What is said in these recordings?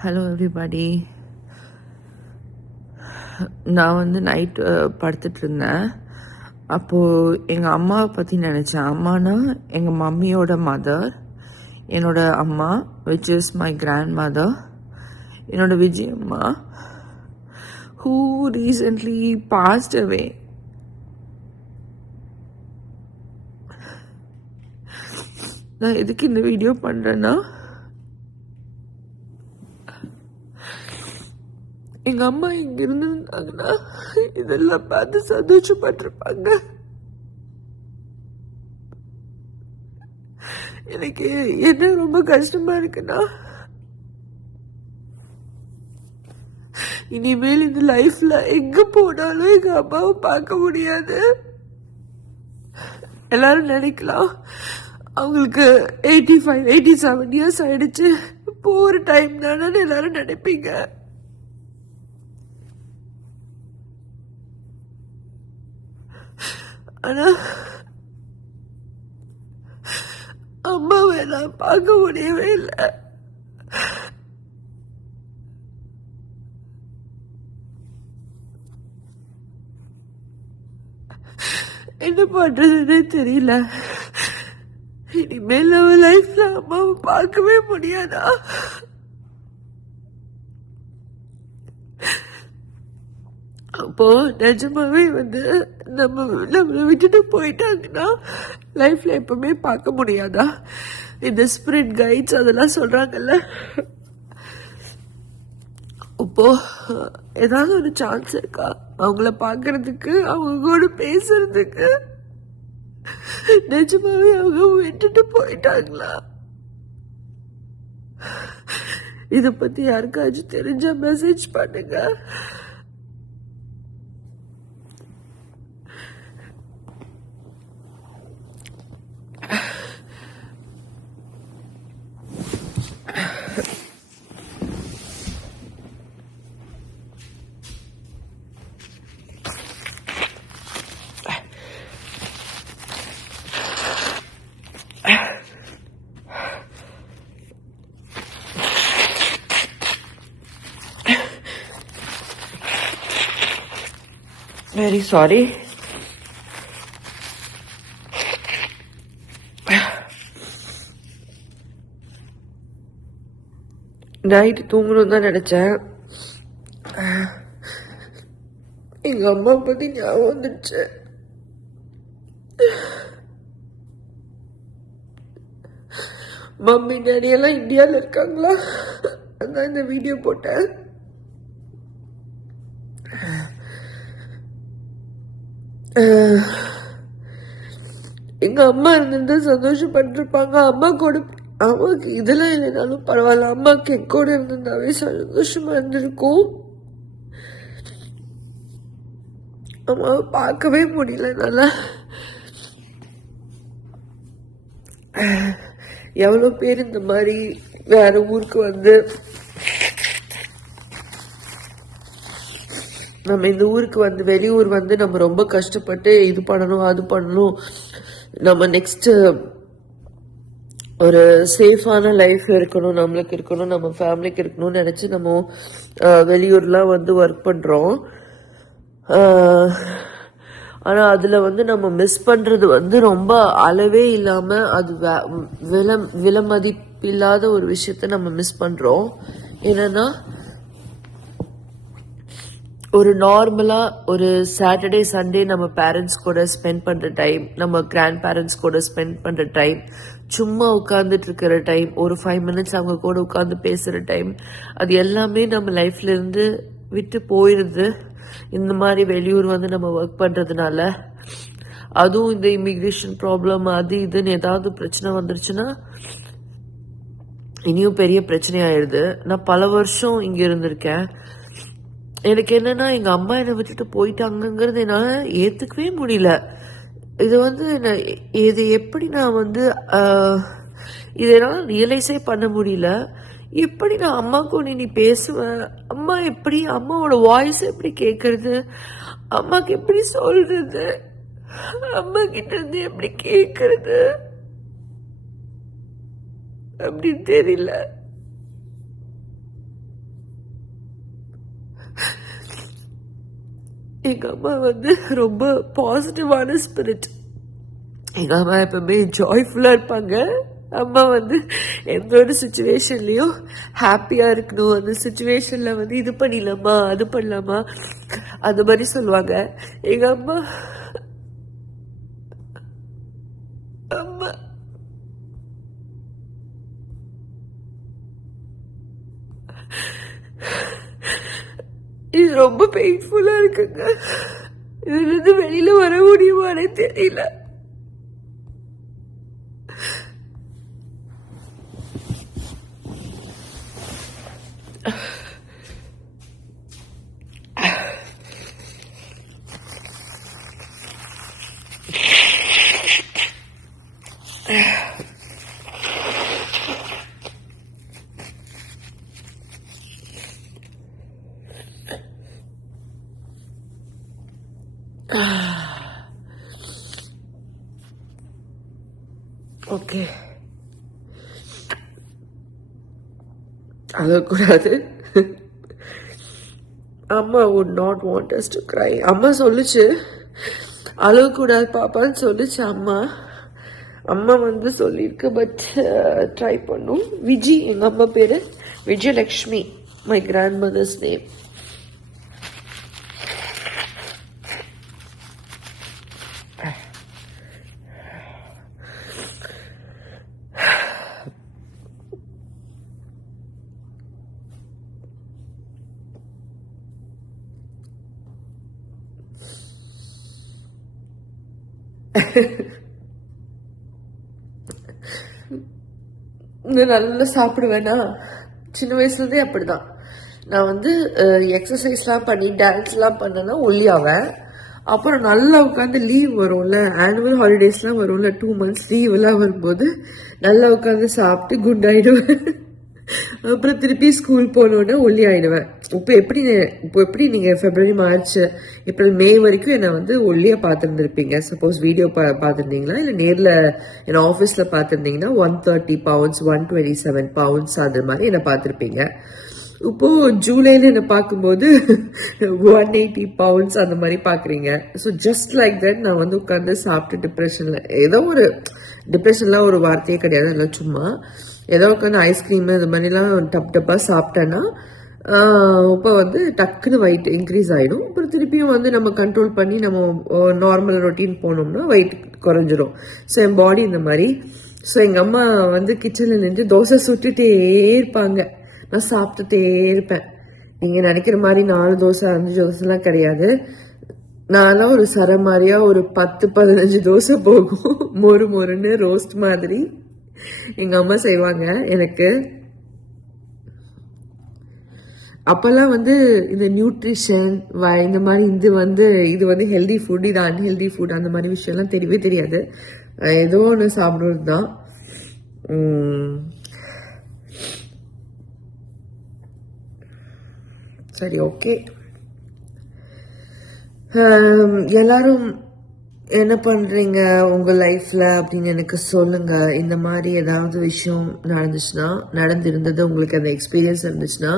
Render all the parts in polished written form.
Hello everybody. நான் வந்து night படுத்துட்டு இருந்தேன். அப்போது எங்கள் அம்மாவை பற்றி நினச்சேன். அம்மானா எங்கள் மம்மியோட மதர், என்னோட அம்மா which is my grandmother, என்னோட Vijayamma who recently passed away. நான் எதுக்கு இந்த வீடியோ பண்ணுறேன்னா, எங்க அம்மா இங்க இருந்திருந்தாங்கன்னா இதெல்லாம் பார்த்து சந்தோஷப்பட்டிருப்பாங்க. எனக்கு என்ன ரொம்ப கஷ்டமா இருக்குன்னா, இனிமேல் இந்த லைஃப்ல எங்க போனாலும் எங்க அம்மாவை பார்க்க முடியாது. எல்லாரும் நினைக்கலாம் அவங்களுக்கு 85 87 இயர்ஸ் ஆயிடுச்சு, போற டைம் தானே எல்லாரும் நினைப்பீங்க. ஆனா அம்மாவை நான் பார்க்க முடியவே இல்லை. என்ன பண்றதுன்னே தெரியல. இனிமேல் நம்ம லைஃப்ல அம்மாவை பார்க்கவே முடியாதா? அப்போ நிஜமாவே வந்து நம்மளை விட்டுட்டு போயிட்டாங்கன்னா லைஃப்ல எப்பவுமே பார்க்க முடியாதா? இந்த ஸ்பிரிட் கைட்ஸ் அதெல்லாம் சொல்றாங்கல்ல, இப்போ ஏதாவது ஒரு சான்ஸ் இருக்கா அவங்கள பாக்குறதுக்கு, அவங்க கூட பேசுறதுக்கு? நிஜமாவே அவங்க விட்டுட்டு போயிட்டாங்களா? இத பத்தி யாருக்காச்சும் தெரிஞ்ச மெசேஜ் பண்ணுங்க. Very sorry. நைட்டு தூங்கணும் தான் நினைச்சேன். எங்க அம்மா பத்தி ஞாபகம் வந்துடுச்சு. மம்மி டாடி எல்லாம் இந்தியாவில் இருக்காங்களா? அதான் இந்த வீடியோ போட்டேன். எங்க அம்மா இருந்திருந்தா சந்தோஷப்பட்டிருப்பாங்க. அம்மா கூட, அம்மாவுக்கு இதெல்லாம் இல்லைனாலும் பரவாயில்ல, அம்மாவுக்கு என் கூட இருந்திருந்தாவே சந்தோஷமா இருந்திருக்கும். அம்மாவை பார்க்கவே முடியல என்னால. எவ்வளோ பேர் இந்த மாதிரி வேற ஊருக்கு வந்து, நம்ம இந்த ஊருக்கு வந்து வெளியூர் வந்து நம்ம ரொம்ப கஷ்டப்பட்டு இது பண்ணணும் அது பண்ணணும், நம்ம நெக்ஸ்ட் ஒரு சேஃபான லைஃப் இருக்கணும், நம்மளுக்கு இருக்கணும், நம்ம ஃபேமிலிக்கு இருக்கணும்னு நினைச்சு நம்ம வெளியூர்லாம் வந்து ஒர்க் பண்றோம். ஆனா அதுல வந்து நம்ம மிஸ் பண்றது வந்து ரொம்ப அளவே இல்லாம அது விலை மதிப்பில்லாத ஒரு விஷயத்த நம்ம மிஸ் பண்றோம். என்னன்னா, ஒரு நார்மலா ஒரு சாட்டர்டே சண்டே நம்ம பேரண்ட்ஸ் கூட ஸ்பெண்ட் பண்ற டைம், நம்ம கிராண்ட் பேரண்ட்ஸ் கூட ஸ்பெண்ட் பண்ற டைம், சும்மா உட்கார்ந்துட்டு இருக்கிற டைம், ஒரு 5 மினிட்ஸ் அவங்க கூட உட்கார்ந்து பேசுற டைம், அது எல்லாமே நம்ம லைஃப்ல இருந்து விட்டு போயிருது. இந்த மாதிரி வெளியூர் வந்து நம்ம ஒர்க் பண்றதுனால. அதுவும் இந்த இமிகிரேஷன் ப்ராப்ளம் அது இதுன்னு ஏதாவது பிரச்சனை வந்துருச்சுன்னா இனியும் பெரிய பிரச்சனை ஆயிடுது. நான் பல வருஷம் இங்க இருந்திருக்கேன். எனக்கு என்னன்னா, எங்க அம்மா என்னை விட்டுட்டு போயிட்டாங்கிறது என்னால ஏத்துக்கவே முடியல. இது வந்து இது எப்படி நான் வந்து இதனால ரியலைஸே பண்ண முடியல. எப்படி நான் அம்மா கூட நீ பேசுவேன், அம்மா எப்படி, அம்மாவோட வாய்ஸ் எப்படி கேட்கறது, அம்மாக்கு எப்படி சொல்றது, அம்மா கிட்ட இருந்து எப்படி கேட்கறது அப்படின்னு தெரியல. எங்கள் அம்மா வந்து ரொம்ப பாசிட்டிவான ஸ்பிரிட். எங்கள் அம்மா எப்பவுமே ஜாய்ஃபுல்லாக இருப்பாங்க. அம்மா வந்து எந்த ஒரு சுச்சுவேஷன்லேயும் ஹாப்பியாக இருக்கணும். அந்த சுச்சுவேஷனில் வந்து இது பண்ணிடலாமா அது பண்ணலாமா அந்த மாதிரி சொல்லுவாங்க. எங்கள் அம்மா அம்மா இது ரொம்ப பெயின்ஃபுல்லாக இருக்குங்க. இதுலேருந்து வெளியில் வர முடியுமானே தெரியல. ஓகே, அழக்கூடாது. அம்மா would not want us to cry. அம்மா சொல்லுச்சு அழக்கூடாது பாப்பான்னு சொல்லுச்சு. அம்மா வந்து சொல்லியிருக்கு. பட் ட்ரை பண்ணும். விஜி எங்கள் அம்மா பேர் Vijayalakshmi, my grandmother's name. நல்லா சாப்பிடுவேனா, சின்ன வயசுலேருந்தே அப்படிதான். நான் வந்து எக்ஸசைஸ்லாம் பண்ணி டான்ஸ்லாம் பண்ணேன்னா ஒல்லியாவேன். அப்புறம் நல்லா உட்காந்து லீவ் வரும்ல, ஆனுவல் ஹாலிடேஸ்லாம் வரும்ல, 2 months லீவெல்லாம் வரும்போது நல்லா உட்காந்து சாப்பிட்டு குண்டாயிடுவேன். அப்புறம் திருப்பி ஸ்கூல் போனோடனே ஒல்லி ஆயிடுவேன். இப்போ எப்படி நீங்கள் February, March, April, May வரைக்கும் என்னை வந்து ஒல்லியாக பார்த்துருந்துருப்பீங்க. சப்போஸ் வீடியோ பார்த்துருந்தீங்களா இல்லை நேரில் என்னை ஆஃபீஸில் பார்த்துருந்தீங்கன்னா 130 pounds 127 pounds அது மாதிரி என்னை பார்த்துருப்பீங்க. இப்போது ஜூலையில் என்னை பார்க்கும்போது 180 pounds அந்த மாதிரி பார்க்குறீங்க. ஸோ ஜஸ்ட் லைக் தட் நான் வந்து உட்காந்து சாப்பிட்டு டிப்ரெஷன்லாம் ஒரு வார்த்தையே கிடையாது. இல்லை சும்மா ஏதோ உட்காந்து ஐஸ்கிரீமு இது மாதிரிலாம் டப்பாக சாப்பிட்டேன்னா இப்போ வந்து டக்குன்னு வெயிட் இன்க்ரீஸ் ஆகிடும். அப்புறம் திருப்பியும் வந்து நம்ம கண்ட்ரோல் பண்ணி நம்ம நார்மல் ரொட்டீன் போனோம்னா வெயிட் குறைஞ்சிரும். ஸோ என் பாடி இந்த மாதிரி. ஸோ எங்கள் அம்மா வந்து கிச்சனில் நின்று தோசை சுட்டுட்டே இருப்பாங்க, நான் சாப்பிட்டுட்டே இருப்பேன். நீங்கள் நினைக்கிற மாதிரி 4 தோசை 5 தோசைலாம் கிடையாது. நான்லாம் ஒரு மாதிரியாக ஒரு 10-15 தோசை போகும். மொறுன்னு ரோஸ்ட் மாதிரி எங்கள் அம்மா செய்வாங்க எனக்கு. அப்போல்லாம் வந்து இந்த நியூட்ரிஷன் இந்த மாதிரி இது வந்து ஹெல்தி ஃபுட், இது அன்ஹெல்தி ஃபுட் அந்த மாதிரி விஷயம்லாம் தெரியவே தெரியாது. ஏதோ ஒன்று சாப்பிட்றது தான். சரி, ஓகே. எல்லாரும் என்ன பண்ணுறீங்க உங்கள் லைஃப்பில் அப்படின்னு எனக்கு சொல்லுங்கள். இந்த மாதிரி ஏதாவது விஷயம் நடந்திருந்தது உங்களுக்கு அந்த எக்ஸ்பீரியன்ஸ் இருந்துச்சுன்னா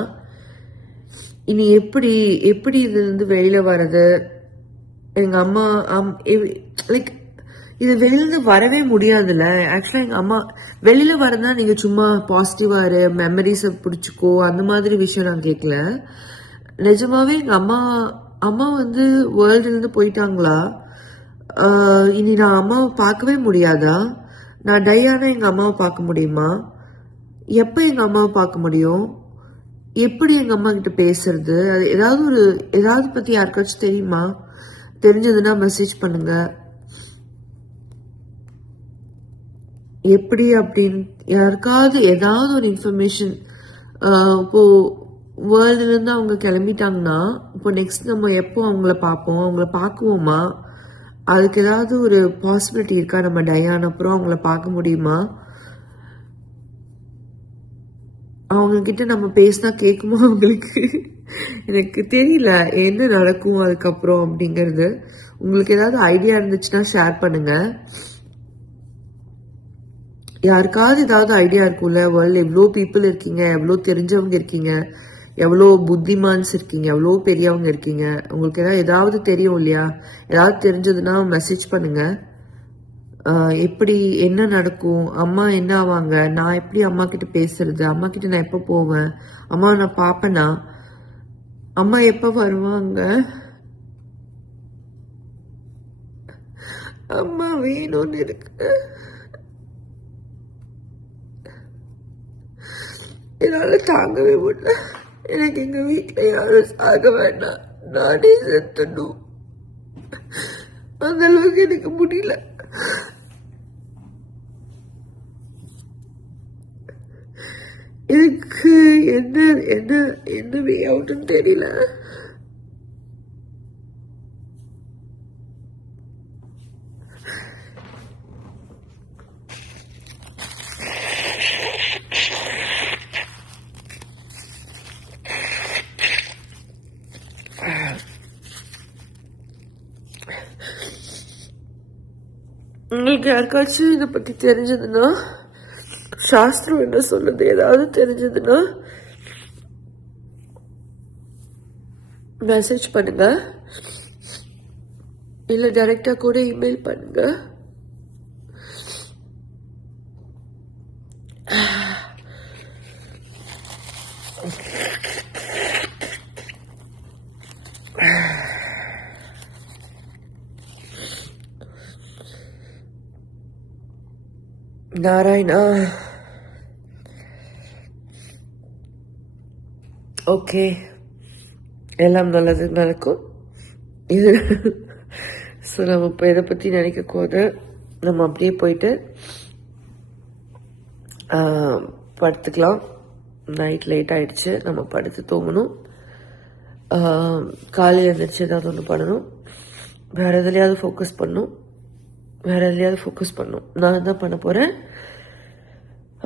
இனி எப்படி இதுலேருந்து வெளியில் வர்றது? எங்கள் அம்மா லைக் இது வெளியிலேருந்து வரவே முடியாதுல்ல. ஆக்சுவலாக எங்கள் அம்மா வெளியில் வரதுனா நீங்கள் சும்மா பாசிட்டிவாக இரு, மெமரிஸை பிடிச்சிக்கோ அந்த மாதிரி விஷயம் நான் கேட்கல. நிஜமாவே எங்கள் அம்மா வந்து வேர்ல்டுலேருந்து போயிட்டாங்களா? இனி நான் அம்மாவை பார்க்கவே முடியாதா? நான் டையானா எங்கள் அம்மாவை பார்க்க முடியுமா? எப்போ எங்கள் அம்மாவை பார்க்க முடியும்? எப்படி எங்கள் அம்மா கிட்ட பேசுறது? அது ஏதாவது பற்றி யாருக்காச்சும் தெரியுமா? தெரிஞ்சதுன்னா மெசேஜ் பண்ணுங்க. எப்படி அப்படின்னு யாருக்காவது ஏதாவது ஒரு இன்ஃபர்மேஷன். இப்போ வேர்ல்டுலேருந்து அவங்க கிளம்பிட்டாங்கன்னா இப்போ நெக்ஸ்ட் நம்ம எப்போ அவங்கள பார்ப்போம்? அவங்கள பார்க்குவோமா? அதுக்கு ஏதாவது ஒரு பாசிபிலிட்டி இருக்கா? நம்ம டயான் அப்புறம் அவங்கள பார்க்க முடியுமா? அவங்கக்கிட்ட நம்ம பேசினா கேட்குமா அவங்களுக்கு? எனக்கு தெரியல என்ன நடக்கும் அதுக்கப்புறம் அப்படிங்கிறது. உங்களுக்கு ஏதாவது ஐடியா இருந்துச்சுன்னா ஷேர் பண்ணுங்க. யாருக்காவது ஏதாவது ஐடியா இருக்கும்ல, வேர்ல்டு எவ்வளோ பீப்புள் இருக்கீங்க, எவ்வளோ தெரிஞ்சவங்க இருக்கீங்க, எவ்வளோ புத்திமான்ஸ் இருக்கீங்க, எவ்வளோ பெரியவங்க இருக்கீங்க. உங்களுக்கு ஏதாவது தெரியும் இல்லையா? ஏதாவது தெரிஞ்சதுன்னா மெசேஜ் பண்ணுங்க. எப்படி என்ன நடக்கும், அம்மா என்ன ஆவாங்க, நான் எப்படி அம்மா கிட்ட பேசுறது, அம்மா கிட்ட நான் எப்போ போவேன், அம்மா நான் பார்ப்பேனா, அம்மா எப்போ வருவாங்க, அம்மா வேணும்னு இருக்கு. என்னால தாங்கவே முடியல. எனக்கு எங்க வீட்டுல யாரும் சாக வேண்டாம், நானே செத்துணும். அந்த அளவுக்கு எனக்கு முடியல. எனக்கு என்ன என்ன என்ன வே அவுட்னு தெரியல. உங்களுக்கு யாருக்காச்சும் இதை பத்தி தெரிஞ்சதுன்னா, சாஸ்திரம் என்ன சொல்லுது, ஏதாவது தெரிஞ்சதுன்னா மெசேஜ் பண்ணுங்க, இல்ல டைரக்டா கூட இமெயில் பண்ணுங்க. நாராயணா, ஓகே, எல்லாம் நல்லது நடக்கும். இது ஸோ நம்ம இப்போ இதை பற்றி நினைக்க போது நம்ம அப்படியே போயிட்டு படுத்துக்கலாம். நைட் லேட் ஆகிடுச்சு, நம்ம படுத்து தூங்கணும். காலையில் எழுந்திரிச்சு ஏதாவது ஒன்று பண்ணணும், வேறு எதுலையாவது ஃபோக்கஸ் பண்ணணும், நான் தான் பண்ண போகிறேன்.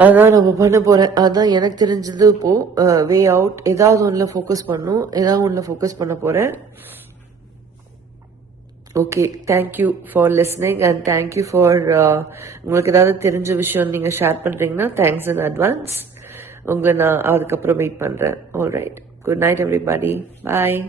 அதான் நம்ம பண்ண போகிறேன். அதான் எனக்கு தெரிஞ்சது. இப்போது வே அவுட் ஏதாவது ஒன்றில் ஃபோக்கஸ் பண்ணணும், ஏதாவது ஒன்றில் ஃபோக்கஸ் பண்ண போகிறேன். Okay, thank you for listening and thank you for உங்களுக்கு ஏதாவது தெரிஞ்ச விஷயம் நீங்கள் ஷேர் பண்ணுறீங்கன்னா தேங்க்ஸ் இன் அட்வான்ஸ். உங்களை நான் அதுக்கப்புறம் வெயிட் பண்ணுறேன். All right, good night everybody, பாய்.